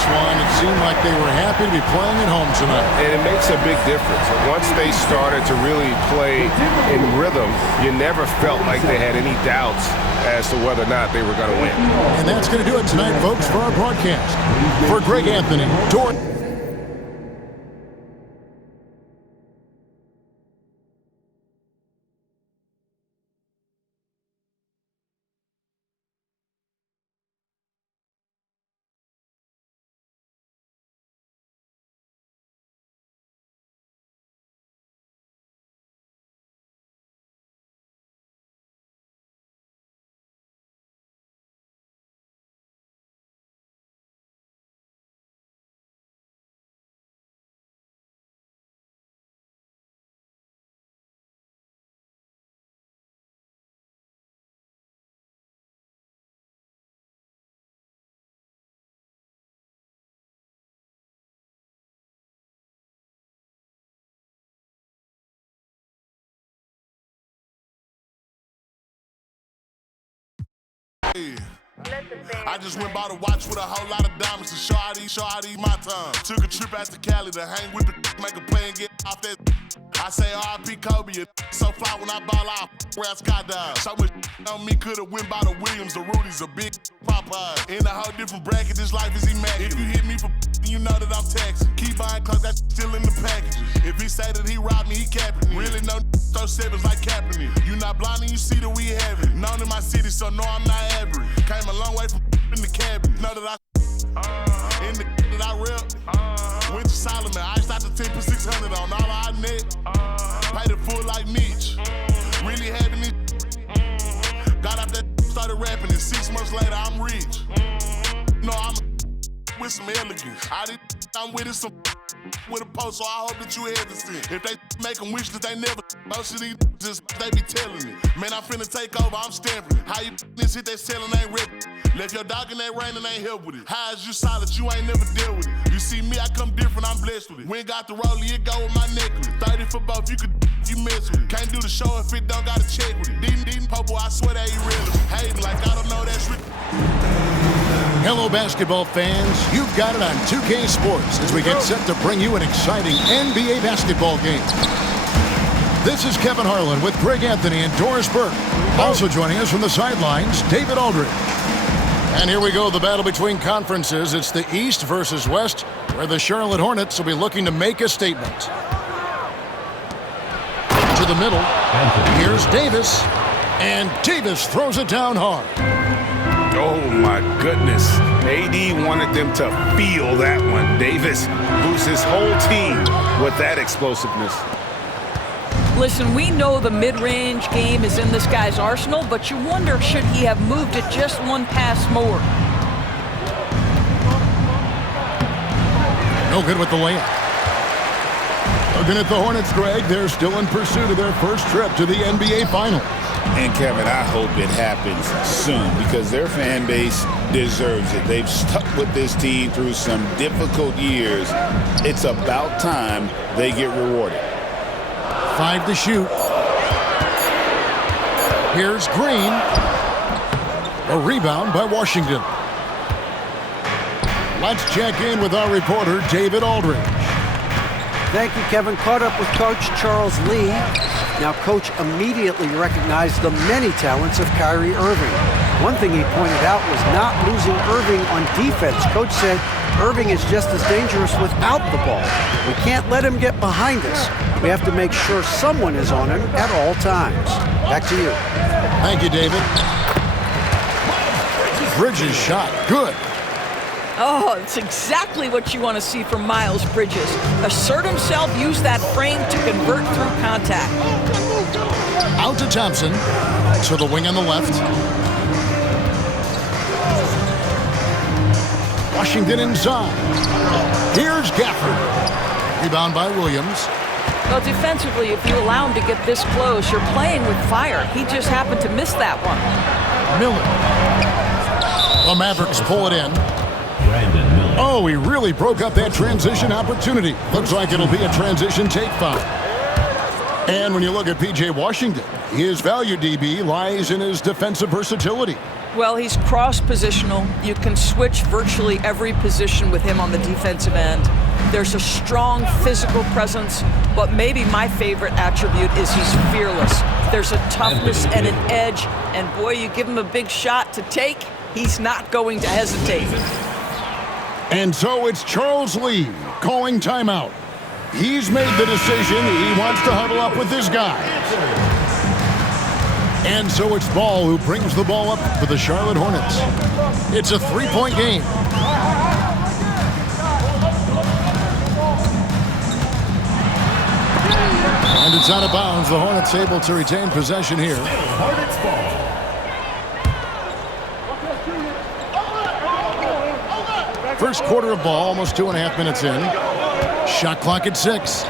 this one. It seemed like they were happy to be playing at home tonight. And it makes a big difference. Once they started to really play in rhythm, you never felt like they had any doubts as to whether or not they were going to win. And that's going to do it tonight, folks, for our broadcast. For Greg Anthony, I just went by the watch with a whole lot of diamonds to show how these my time. Took a trip out to Cali to hang with the make a play and get off that. I say R.I.P. Kobe, so fly when I ball out, where I skydive. So much on me could've went by the Williams, the Rudies, a big Popeye. In a whole different bracket, this life is immaculate. If you hit me for you know that I'm taxing. Keep buying clothes, that's still in the packages. If he say that he robbed me, he capping me. Really no throw sevens like Kaepernick. You not blind and you see that we have it. Known in my city, so no, I'm not average. Came a long way from in the cabin. Know that I in the that I rep. Went to Solomon, I out the 10 for 600 on all our net. Paid it full like Mitch. Really having it. Got out that started rapping, and 6 months later I'm rich. No, I'm with some elegance. I'm with it some with a post, so I hope that you hesitant. If they make them wish that they never most of these just they be telling it. Man, I'm finna take over, I'm stamping it. How you this hit they selling ain't rip. Left your dog in that rain and ain't help with it. How is you solid, you ain't never dealt with it. You see me, I come different, I'm blessed with it. We ain't got the rollie, it go with my necklace. 30 for both, you could you mess with it. Can't do the show if it don't gotta check with it. Dean Popo, I swear they ain't real. Hating like I don't know that's real. Hello, basketball fans. You've got it on 2K Sports as we get set to bring you an exciting NBA basketball game. This is Kevin Harlan with Greg Anthony and Doris Burke. Also joining us from the sidelines, David Aldridge. And here we go, the battle between conferences. It's the East versus West, where the Charlotte Hornets will be looking to make a statement. To the middle. Here's Davis. And Davis throws it down hard. Oh, my goodness. AD wanted them to feel that one. Davis boosts his whole team with that explosiveness. Listen, we know the mid-range game is in this guy's arsenal, but you wonder, should he have moved it just one pass more? No good with the layup. Looking at the Hornets, Greg, they're still in pursuit of their first trip to the NBA Finals. And, Kevin, I hope it happens soon because their fan base deserves it. They've stuck with this team through some difficult years. It's about time they get rewarded. 5 to shoot. Here's Green. A rebound by Washington. Let's check in with our reporter, David Aldridge. Thank you, Kevin. Caught up with Coach Charles Lee. Now, Coach immediately recognized the many talents of Kyrie Irving. One thing he pointed out was not losing Irving on defense. Coach said Irving is just as dangerous without the ball. We can't let him get behind us. We have to make sure someone is on him at all times. Back to you. Thank you, David. Bridges shot. Good. Oh, it's exactly what you want to see from Miles Bridges. Assert himself, use that frame to convert through contact. Out to Thompson. To the wing on the left. Washington inside. Here's Gafford. Rebound by Williams. Well, defensively, if you allow him to get this close, you're playing with fire. He just happened to miss that one. Miller. The Mavericks pull it in. Oh, he really broke up that transition opportunity. Looks like it'll be a transition take foul. And when you look at P.J. Washington, his value, DB, lies in his defensive versatility. Well, he's cross-positional. You can switch virtually every position with him on the defensive end. There's a strong physical presence, but maybe my favorite attribute is he's fearless. There's a toughness and an edge, and boy, you give him a big shot to take, he's not going to hesitate. And so it's Charles Lee calling timeout. He's made the decision he wants to huddle up with his guys. And so it's Ball who brings the ball up for the Charlotte Hornets. It's a 3-point game. And it's out of bounds. The Hornets able to retain possession here. Hornets ball. First quarter of ball, almost 2.5 minutes in. Shot clock at 6.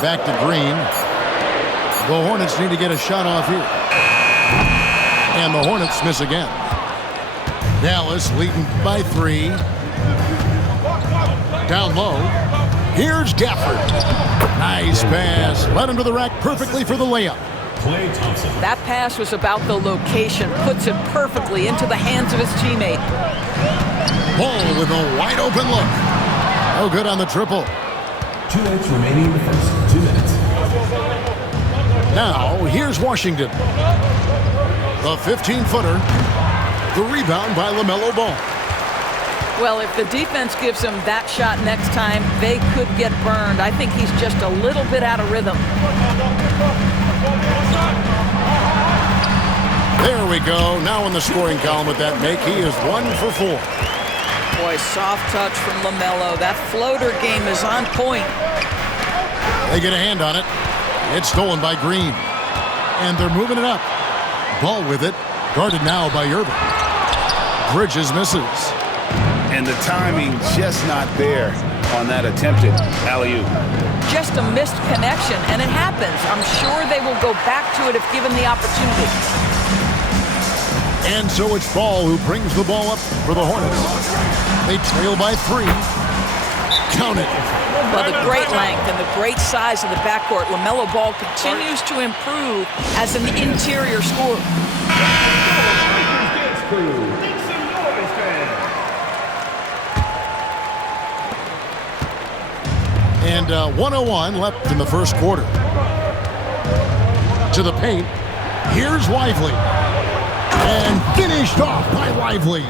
Back to Green. The Hornets need to get a shot off here. And the Hornets miss again. Dallas leading by 3. Down low. Here's Gafford. Nice pass. Led him to the rack perfectly for the layup. Klay Thompson. That pass was about the location. Puts it perfectly into the hands of his teammate. Ball with a wide open look. No good on the triple. 2 minutes remaining in the first. 2 minutes. Now, here's Washington. The 15-footer. The rebound by LaMelo Ball. Well, if the defense gives him that shot next time, they could get burned. I think he's just a little bit out of rhythm. There we go. Now in the scoring column with that make, he is 1 for 4. Boy, soft touch from LaMelo. That floater game is on point. They get a hand on it. It's stolen by Green. And they're moving it up. Ball with it. Guarded now by Irving. Bridges misses. And the timing just not there on that attempted alley-oop. Just a missed connection, and it happens. I'm sure they will go back to it if given the opportunity. And so it's Ball who brings the ball up for the Hornets. They trail by 3. Count it. Well, the great length and the great size of the backcourt, LaMelo Ball continues to improve as an interior scorer. And 1:01 left in the first quarter. To the paint. Here's Lively. And finished off by Lively.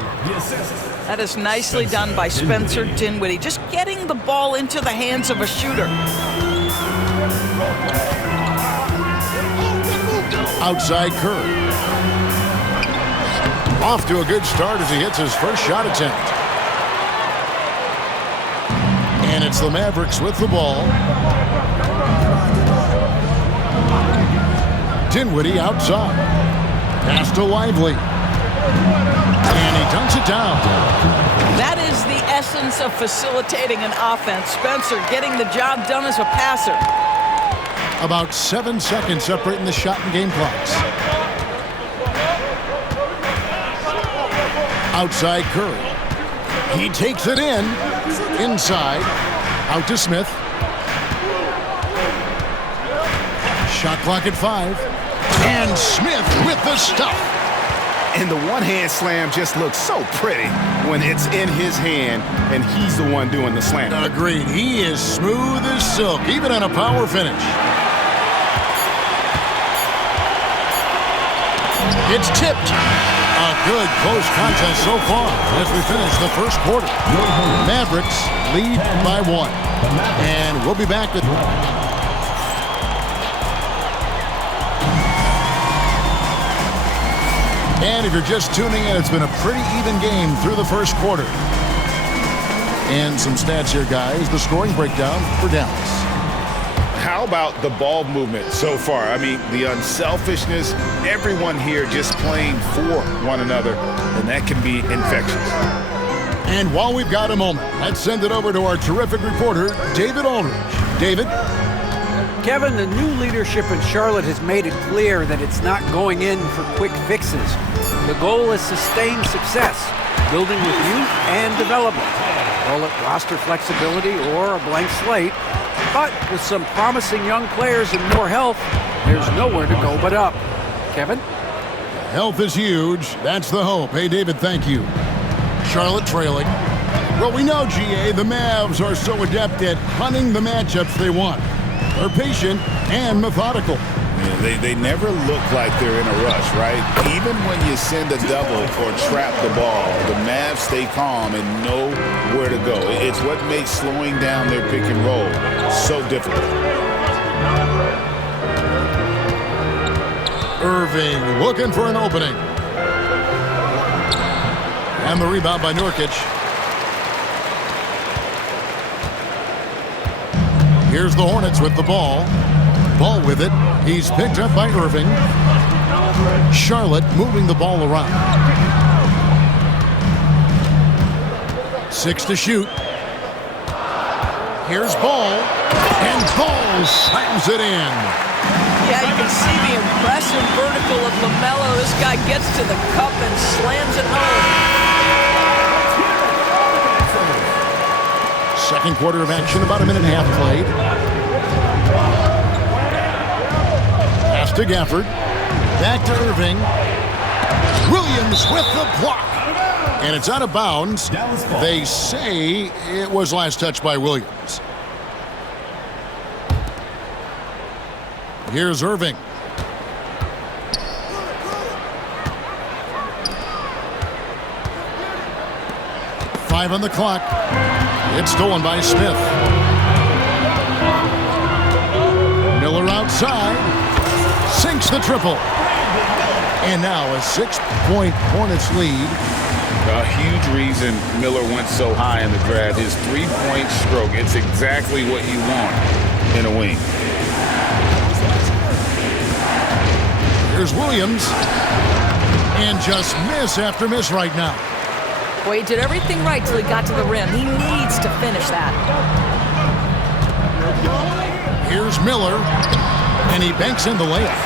That is nicely done by Spencer Dinwiddie, just getting the ball into the hands of a shooter. Outside Curry. Off to a good start as he hits his first shot attempt. And it's the Mavericks with the ball. Dinwiddie outside. Pass to Lively. And he dunks it down. That is the essence of facilitating an offense. Spencer getting the job done as a passer. About 7 seconds separating the shot and game clocks. Outside Curry. He takes it in. Inside. Out to Smith. Shot clock at 5. And Smith with the stuff. And the one-hand slam just looks so pretty when it's in his hand and he's the one doing the slam. Agreed. He is smooth as silk, even on a power finish. It's tipped. A good close contest so far as we finish the first quarter. Mavericks lead by 1. And we'll be back with... And if you're just tuning in, it's been a pretty even game through the first quarter. And some stats here, guys. The scoring breakdown for Dallas. How about the ball movement so far? I mean, the unselfishness, everyone here just playing for one another, and that can be infectious. And while we've got a moment, let's send it over to our terrific reporter, David Aldridge. David? Kevin, the new leadership in Charlotte has made it clear that it's not going in for quick fixes. The goal is sustained success, building with youth and development. Call it roster flexibility or a blank slate. But with some promising young players and more health, there's nowhere to go but up. Kevin? Health is huge. That's the hope. Hey, David, thank you. Charlotte trailing. Well, we know, GA, the Mavs are so adept at hunting the matchups they want. They're patient and methodical. Yeah, they never look like they're in a rush, right? Even when you send a double or trap the ball, the Mavs stay calm and know where to go. It's what makes slowing down their pick and roll so difficult. Irving looking for an opening. And the rebound by Nurkic. Here's the Hornets with the ball. Ball with it. He's picked up by Irving. Charlotte moving the ball around. 6 to shoot. Here's Ball. And Ball slams it in. Yeah, you can see the impressive vertical of LaMelo. This guy gets to the cup and slams it home. Second quarter of action, about a minute and a half played. Pass to Gafford. Back to Irving. Williams with the block. And it's out of bounds. They say it was last touched by Williams. Here's Irving. Five on the clock. It's stolen by Smith. Miller outside. Sinks the triple. And now a 6-point Hornets lead. A huge reason Miller went so high in the draft. His three-point stroke. It's exactly what you want in a wing. Here's Williams. And just miss after miss right now. Boy, he did everything right till he got to the rim. He needs to finish that. Here's Miller. And he banks in the layup.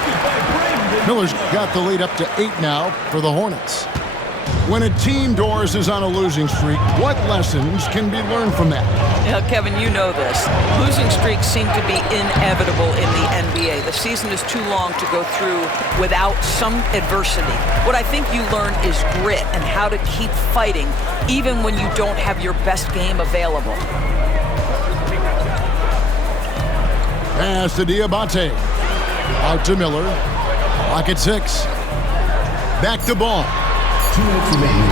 Miller's got the lead up to 8 now for the Hornets. When a team, Doris, is on a losing streak, what lessons can be learned from that? Yeah, Kevin, you know this. Losing streaks seem to be inevitable in the NBA. The season is too long to go through without some adversity. What I think you learn is grit and how to keep fighting even when you don't have your best game available. Pass to Diabate. Out to Miller. Lock at 6. Back to Ball. 2 minutes remaining.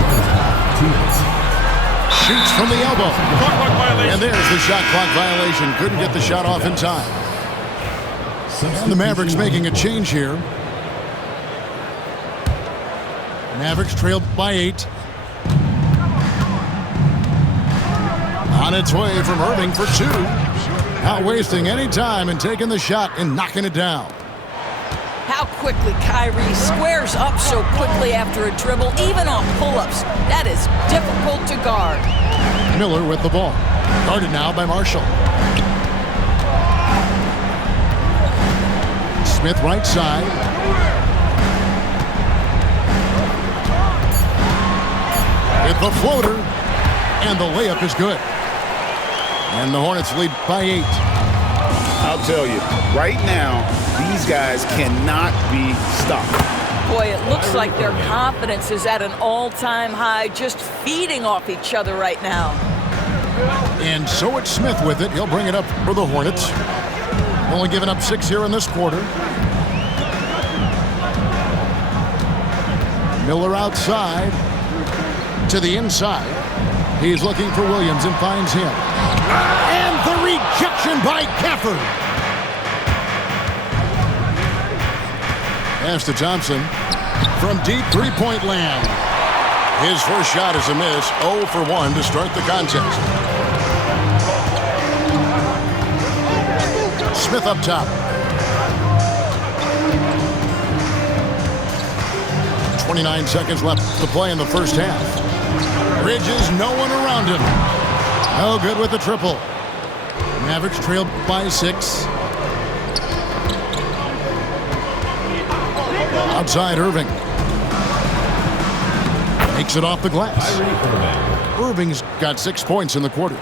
2 minutes. Shoots from the elbow. And there's the shot clock violation. Couldn't get the shot off in time. And the Mavericks making a change here. Mavericks trailed by 8. On its way from Irving for 2. Not wasting any time and taking the shot and knocking it down. How quickly Kyrie squares up so quickly after a dribble, even on pull-ups. That is difficult to guard. Miller with the ball. Guarded now by Marshall. Smith right side. With the floater. And the layup is good. And the Hornets lead by 8. I'll tell you, right now, these guys cannot be stopped. Boy, it looks like their confidence is at an all-time high, just feeding off each other right now. And so it's Smith with it. He'll bring it up for the Hornets. Only giving up 6 here in this quarter. Miller outside to the inside. He's looking for Williams and finds him. And the rejection by Gafford. Pass to Thompson from deep three-point land. His first shot is a miss. 0 for 1 to start the contest. Smith up top. 29 seconds left to play in the first half. Bridges, no one around him. No good with the triple. Mavericks trailed by 6. Outside Irving. Makes it off the glass. Irving's got 6 points in the quarter.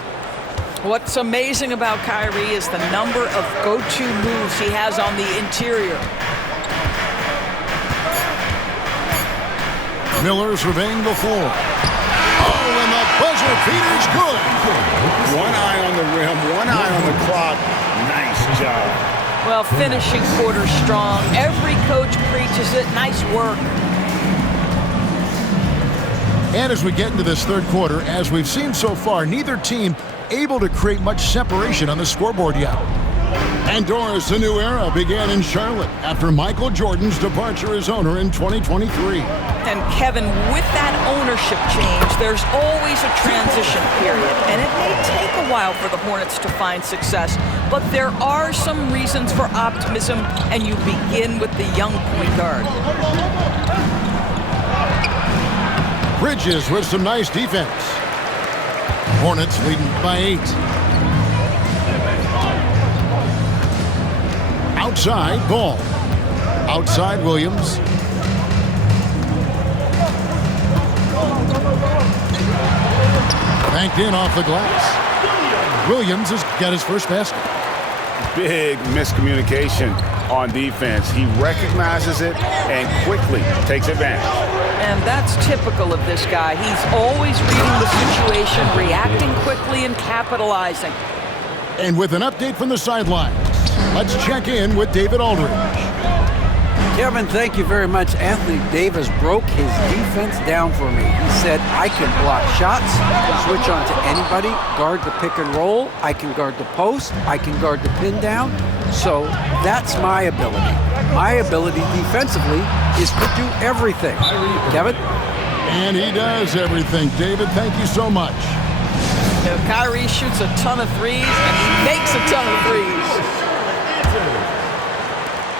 What's amazing about Kyrie is the number of go-to moves he has on the interior. Miller surveying the floor. Oh, and the buzzer beater's good. One eye on the rim, one eye on the clock. Nice job. Well, finishing quarter strong. Every coach preaches it. Nice work. And as we get into this third quarter, as we've seen so far, neither team able to create much separation on the scoreboard yet. And Doris, a new era began in Charlotte after Michael Jordan's departure as owner in 2023. And Kevin, with that ownership change, there's always a transition period. And it may take a while for the Hornets to find success. But there are some reasons for optimism, and you begin with the young point guard. Bridges with some nice defense. Hornets leading by 8. Outside, Ball. Outside, Williams. Banked in off the glass. Williams has got his first basket. Big miscommunication on defense. He recognizes it and quickly takes advantage. And that's typical of this guy. He's always reading the situation, reacting quickly, and capitalizing. And with an update from the sidelines, let's check in with David Aldridge. Kevin, thank you very much. Anthony Davis broke his defense down for me. He said, I can block shots, switch on to anybody, guard the pick and roll, I can guard the post, I can guard the pin down. So that's my ability. My ability defensively is to do everything. Kevin? And he does everything. David, thank you so much. You know, Kyrie shoots a ton of threes, and he makes a ton of threes.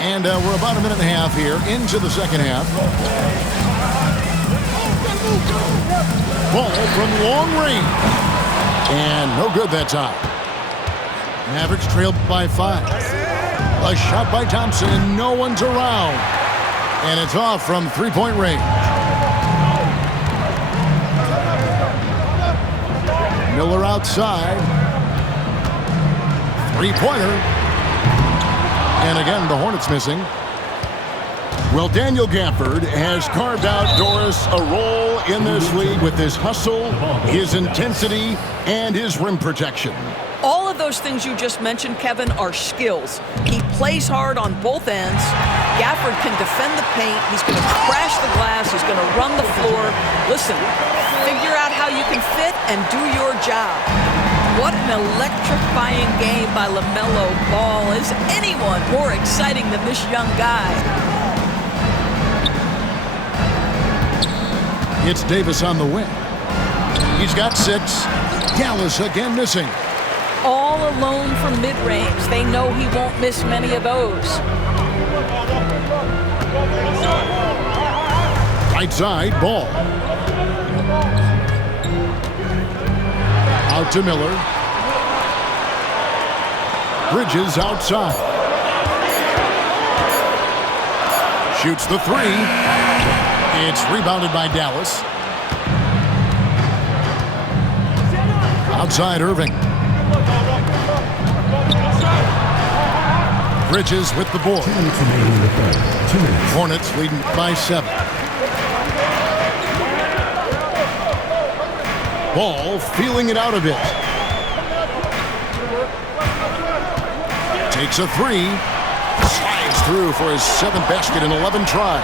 And we're about a minute and a half here into the second half. Ball from long range. And no good that time. Mavericks trailed by 5. A shot by Thompson, and no one's around. And it's off from three-point range. Miller outside. Three-pointer. And again, the Hornets missing. Well, Daniel Gafford has carved out Doris a role in this league with his hustle, his intensity, and his rim protection. All of those things you just mentioned, Kevin, are skills. He plays hard on both ends. Gafford can defend the paint. He's going to crash the glass. He's going to run the floor. Listen, figure out how you can fit and do your job. What an electrifying game by LaMelo Ball. Is anyone more exciting than this young guy? It's Davis on the wing. He's got 6. Dallas again missing. All alone from mid-range. They know he won't miss many of those. Right side, Ball. Out to Miller. Bridges outside. Shoots the 3. It's rebounded by Dallas. Outside Irving. Bridges with the board. Hornets leading by 7. Ball feeling it out a bit. Takes a 3. Slides through for his 7th basket in 11 tries.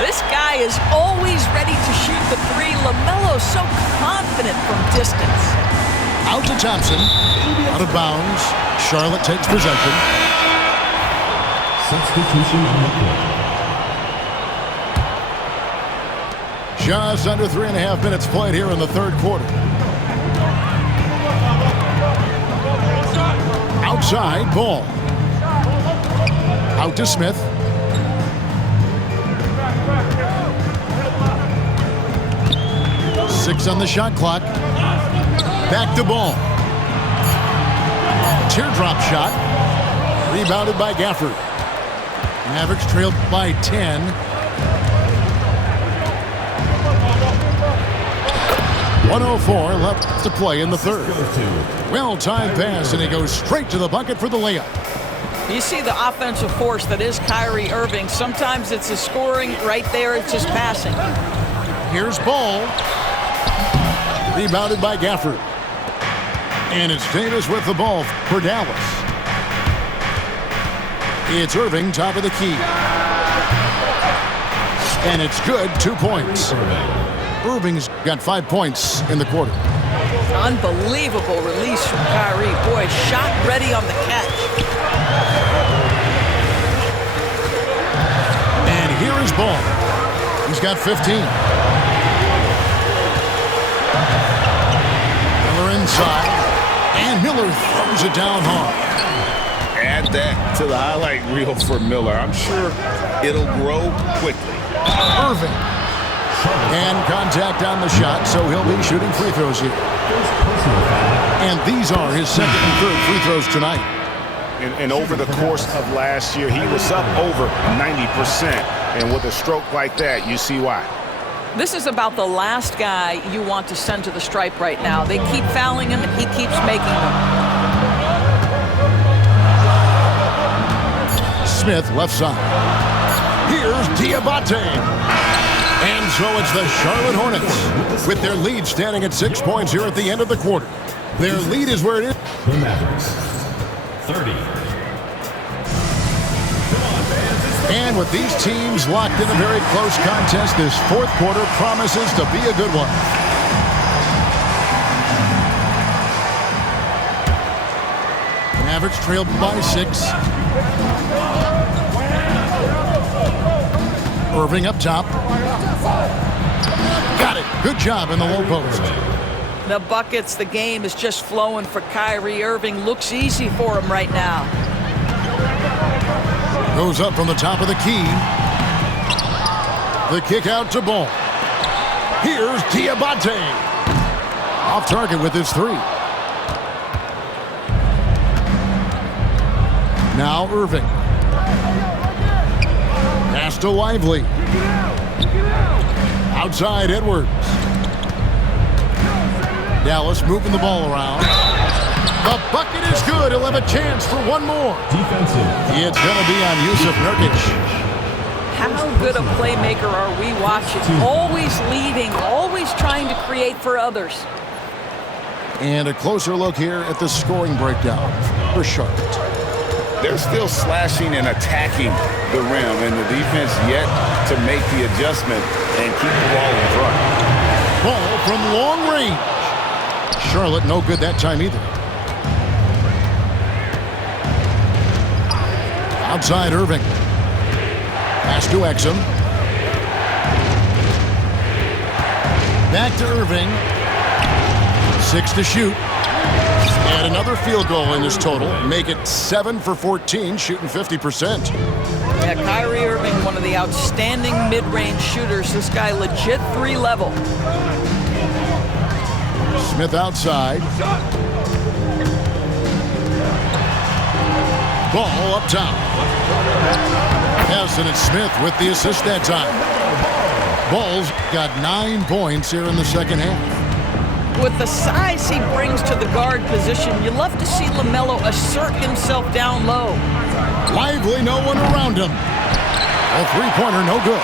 This guy is always ready to shoot the 3. LaMelo so confident from distance. Out to Thompson. Out of bounds. Charlotte takes possession. Substitutions on the court. Just under 3.5 minutes played here in the third quarter. Outside, Ball. Out to Smith. Six on the shot clock. Back to Ball. Teardrop shot. Rebounded by Gafford. Mavericks trailed by 10. .104 left to play in the third. Well-timed pass, and he goes straight to the bucket for the layup. You see the offensive force that is Kyrie Irving. Sometimes it's the scoring. Right there, it's just passing. Here's Ball. Rebounded by Gafford. And it's Davis with the ball for Dallas. It's Irving, top of the key. And it's good, 2 points. Irving's got 5 points in the quarter. Unbelievable release from Kyrie. Boy, shot ready on the catch. And here is Ball. He's got 15. Miller inside. And Miller throws it down hard. Add that to the highlight reel for Miller. I'm sure it'll grow quickly. Irving. And contact on the shot, so he'll be shooting free throws here. And these are his second and third free throws tonight. And over the course of last year, he was up over 90%. And with a stroke like that, you see why. This is about the last guy you want to send to the stripe right now. They keep fouling him, and he keeps making them. Smith, left side. Here's Diabate. And so it's the Charlotte Hornets with their lead standing at 6 points here at the end of the quarter. Their lead is where it is. The Mavericks, 30. And with these teams locked in a very close contest, this fourth quarter promises to be a good one. Mavericks trailed by 6. Irving up top. Got it. Good job in the low post. The buckets, the game is just flowing for Kyrie Irving. Looks easy for him right now. Goes up from the top of the key. The kick out to Ball. Here's Diabate. Off target with his 3. Now Irving. Pass to Lively. Outside Edwards. Dallas moving the ball around. The bucket is good. He'll have a chance for one more. Defensive. It's going to be on Jusuf Nurkic. How good a playmaker are we watching? Always leading, always trying to create for others. And a closer look here at the scoring breakdown for Charlotte. They're still slashing and attacking the rim, and the defense yet to make the adjustment and keep the ball in front. Ball from long range. Charlotte no good that time either. Outside Irving. Pass to Exum. Back to Irving. 6 to shoot. And another field goal in this total. Make it 7 for 14, shooting 50%. Yeah, Kyrie Irving, one of the outstanding mid-range shooters. This guy legit 3-level. Smith outside. Ball up top. Hassan and Smith with the assist that time. Ball's got 9 points here in the second half. With the size he brings to the guard position, you love to see LaMelo assert himself down low. Lively, no one around him. A three-pointer, no good.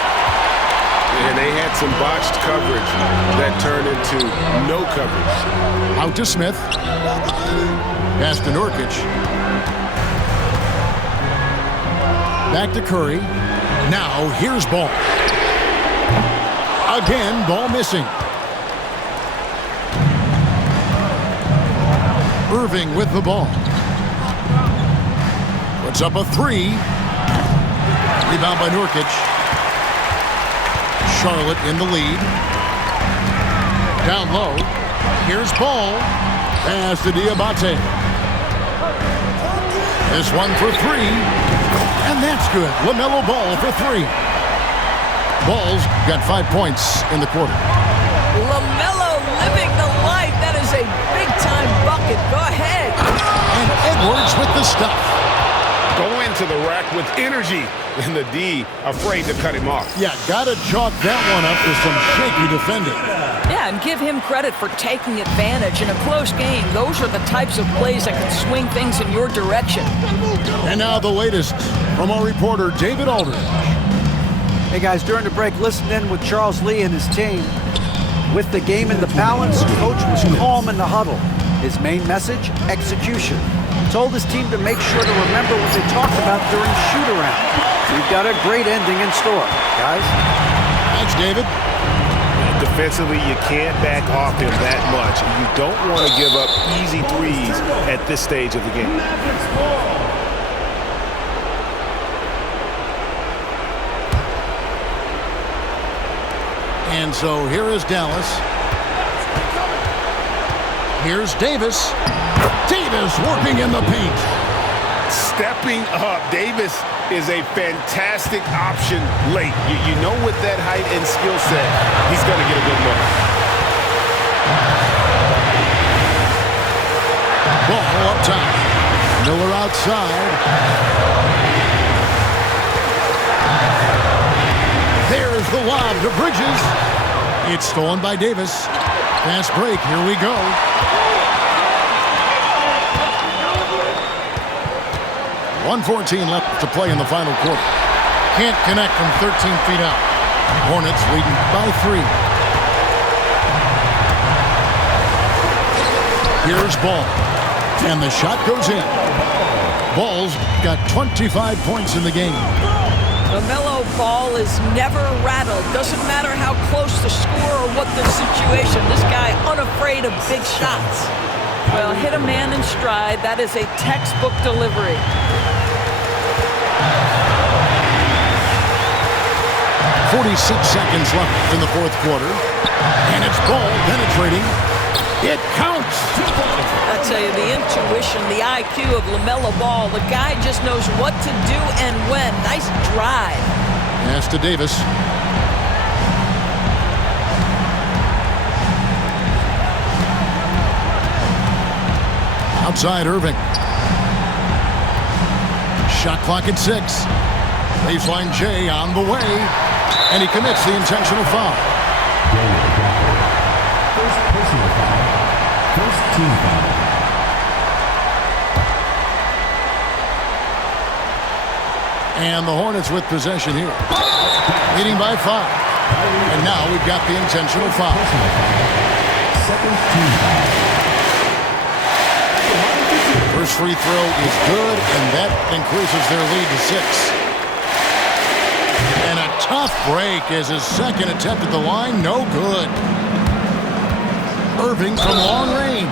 And they had some botched coverage that turned into no coverage. Out to Smith. Pass to Nurkic. Back to Curry. Now here's Ball. Again, Ball missing. Irving with the ball. Puts up a 3. Rebound by Nurkic. Charlotte in the lead. Down low. Here's Ball. Pass to Diabate. This one for 3. And that's good. LaMelo Ball for 3. Ball's got 5 points in the quarter. LaMelo living the life. That is a big-time bucket. Go ahead. And Edwards with the stuff. Go into the rack with energy, and the D afraid to cut him off. Yeah, gotta chalk that one up with some shaky defending. Yeah, and give him credit for taking advantage in a close game. Those are the types of plays that can swing things in your direction. And now the latest from our reporter, David Aldridge. Hey guys, during the break, listen in with Charles Lee and his team. With the game in the balance, Coach was calm in the huddle. His main message, execution. Told his team to make sure to remember what they talked about during shoot-around. We've got a great ending in store, guys. Thanks, David. Defensively, you can't back off him that much. You don't want to give up easy threes at this stage of the game. And so here is Dallas. Here's Davis. Davis working in the paint. Stepping up. Davis is a fantastic option late. You know with that height and skill set, he's going to get a good look. Ball up top. Miller outside. There's the lob to Bridges. It's stolen by Davis. Fast break. Here we go. .114 left to play in the final quarter. Can't connect from 13 feet out. Hornets leading by 3. Here's Ball. And the shot goes in. Ball's got 25 points in the game. LaMelo Ball is never rattled. Doesn't matter how close the score or what the situation. This guy unafraid of big shots. Well, hit a man in stride. That is a textbook delivery. 46 seconds left in the fourth quarter. And it's Ball penetrating. It counts. I tell you, the intuition, the IQ of LaMelo Ball, the guy just knows what to do and when. Nice drive. Pass to Davis. Outside Irving. Shot clock at 6. Baseline J on the way. And he commits the intentional foul. First personal foul. First team foul. And the Hornets with possession here. Leading by 5. And now we've got the intentional foul. Second team foul. First free throw is good, and that increases their lead to 6. And a tough break as his second attempt at the line, no good. Irving from long range.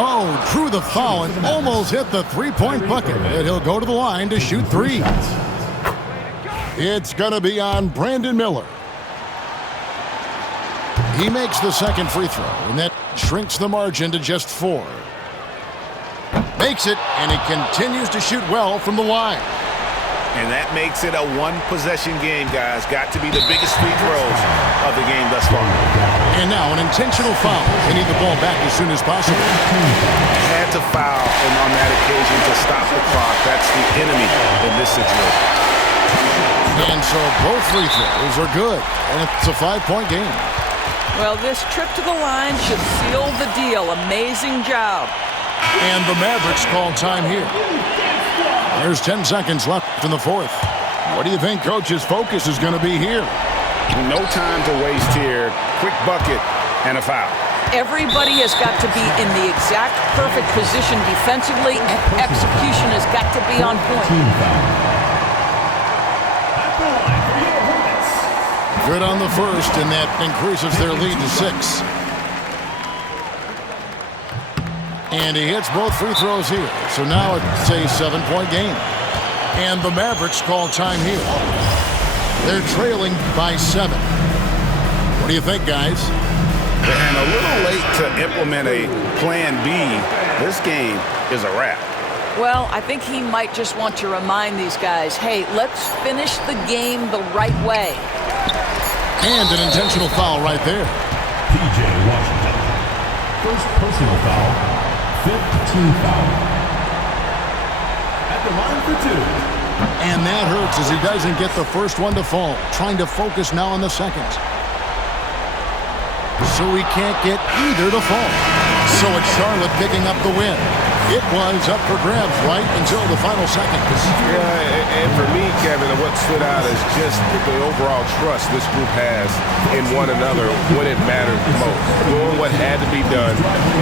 Oh, drew the foul and almost hit the three-point bucket. And he'll go to the line to shoot 3. It's going to be on Brandon Miller. He makes the second free throw, and that shrinks the margin to just 4. Makes it, and he continues to shoot well from the line. And that makes it a one-possession game, guys. Got to be the biggest free throws of the game thus far. And now an intentional foul. They need the ball back as soon as possible. Had to foul on that occasion to stop the clock. That's the enemy in this situation. And so both free throws are good. And it's a 5-point game. Well, this trip to the line should seal the deal. Amazing job. And the Mavericks call time here. There's 10 seconds left in the fourth. What do you think Coach's focus is going to be here? No time to waste here. Quick bucket and a foul. Everybody has got to be in the exact perfect position defensively, and execution has got to be on point. Team foul. At the line for your Hornets. Good on the first, and that increases their lead to 6. And he hits both free throws here. So now it's a 7-point game. And the Mavericks call time here. They're trailing by 7. What do you think, guys? And a little late to implement a plan B. This game is a wrap. Well, I think he might just want to remind these guys, hey, let's finish the game the right way. And an intentional foul right there. P.J. Washington. First personal foul. Fifth team foul. At the line for 2. And that hurts as he doesn't get the first one to fall. Trying to focus now on the second. So he can't get either to fall. So it's Charlotte picking up the win. It was up for grabs right until the final seconds. Yeah, and for me, Kevin, what stood out is just the overall trust this group has in one another when it mattered most. Doing what had to be done